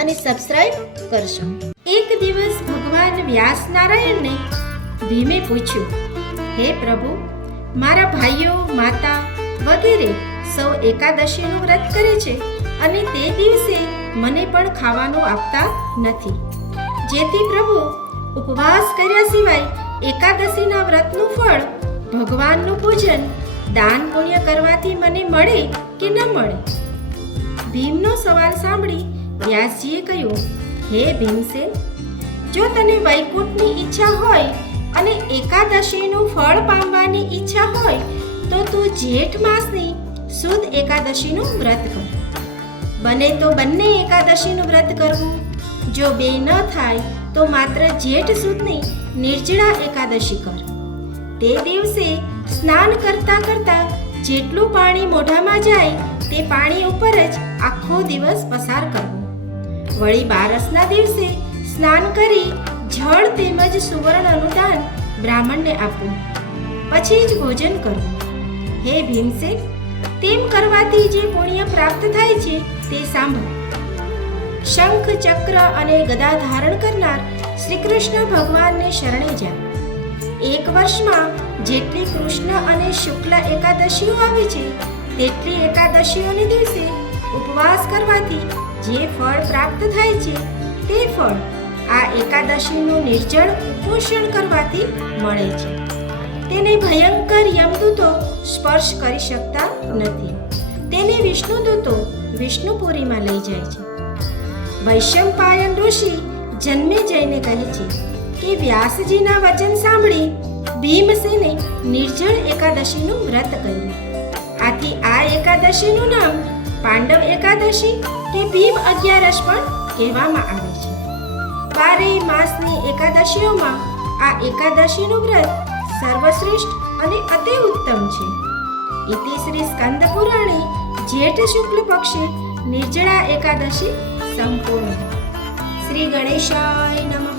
અને સબસ્ક્રાઇબ કરશો. એક દિવસ ભગવાન વ્યાસ નારાયણને ભીમે પૂછ્યું, હે પ્રભુ, મારા ભાઈઓ, માતા વગેરે સૌ એકાદશીનું વ્રત કરે છે અને તે દિવસે મને પણ ખાવાનું આપતા નથી. જેથી પ્રભુ ઉપવાસ કર્યા સિવાય એકાદશીના વ્રતનું ફળ, ભગવાનનું પૂજન, દાન પુણ્ય કરવાથી મને મળે કે ન મળે? ભીમનો સવાલ સાંભળી વ્યાસજીએ કહ્યું, હે ભીમસેન, જો તને વૈકુંઠની ઈચ્છા હોય અને એકાદશીનું ફળ પામવાની ઈચ્છા હોય, તો તું જેઠ માસની સુદ એકાદશીનું વ્રત કર. બને તો બંને એકાદશીનું વ્રત કરવું. જો બે ન થાય, તો માત્ર જેઠ સુદની નિર્જળા એકાદશી કર. તે દિવસે સ્નાન કરતા કરતા જેટલું પાણી મોઢામાં જાય, તે પાણી ઉપર જ આખો દિવસ પસાર કરવો. વળી બારસના દિવસે સ્નાન કરી જળ તેમજ સુવર્ણ અનુદાન બ્રાહ્મણને આપવું પછી જ ભોજન કરવું હે ભીમસેન, તેમ કરવાથી જે પુણ્ય પ્રાપ્ત થાય છે તે સાંભળ. શંખ, ચક્ર અને ગદા ધારણ કરનાર શ્રી કૃષ્ણ ભગવાનને શરણે જા એક વર્ષમાં જેટલી કૃષ્ણ અને શુક્લ એકાદશીઓ આવે છે, તેટલી એકાદશીઓને દિવસે ઉપવાસ કરવાથી જે ફળ પ્રાપ્ત થાય છે, તે ફળ આ એકાદશીનું નિર્જળ પોષણ કરવાથી મળે છે. તેને ભયંકર યમદૂતો સ્પર્શ કરી શકતા નથી. તેને વિષ્ણુદૂતો વિષ્ણુપુરીમાં લઈ જાય છે. વૈશંપાયન ઋષિ જન્મે જઈને કહે છે કે વ્યાસજીના વચન સાંભળી ભીમસેને નિર્જળ એકાદશીનું વ્રત કર્યું. આથી આ એકાદશીનું નામ પાંડવ એકાદશી કે ભીમ અગિયારસ પણ કહેવામાં આવે છે. બારે માસની એકાદશીઓમાં આ એકાદશીનું વ્રત સર્વશ્રેષ્ઠ અને અતિ ઉત્તમ છે. ઇતિ શ્રી સ્કંદ પુરાણે જેઠ શુક્લ પક્ષે નિર્જળા એકાદશી સંપૂર્ણ. શ્રી ગણેશાય નમઃ.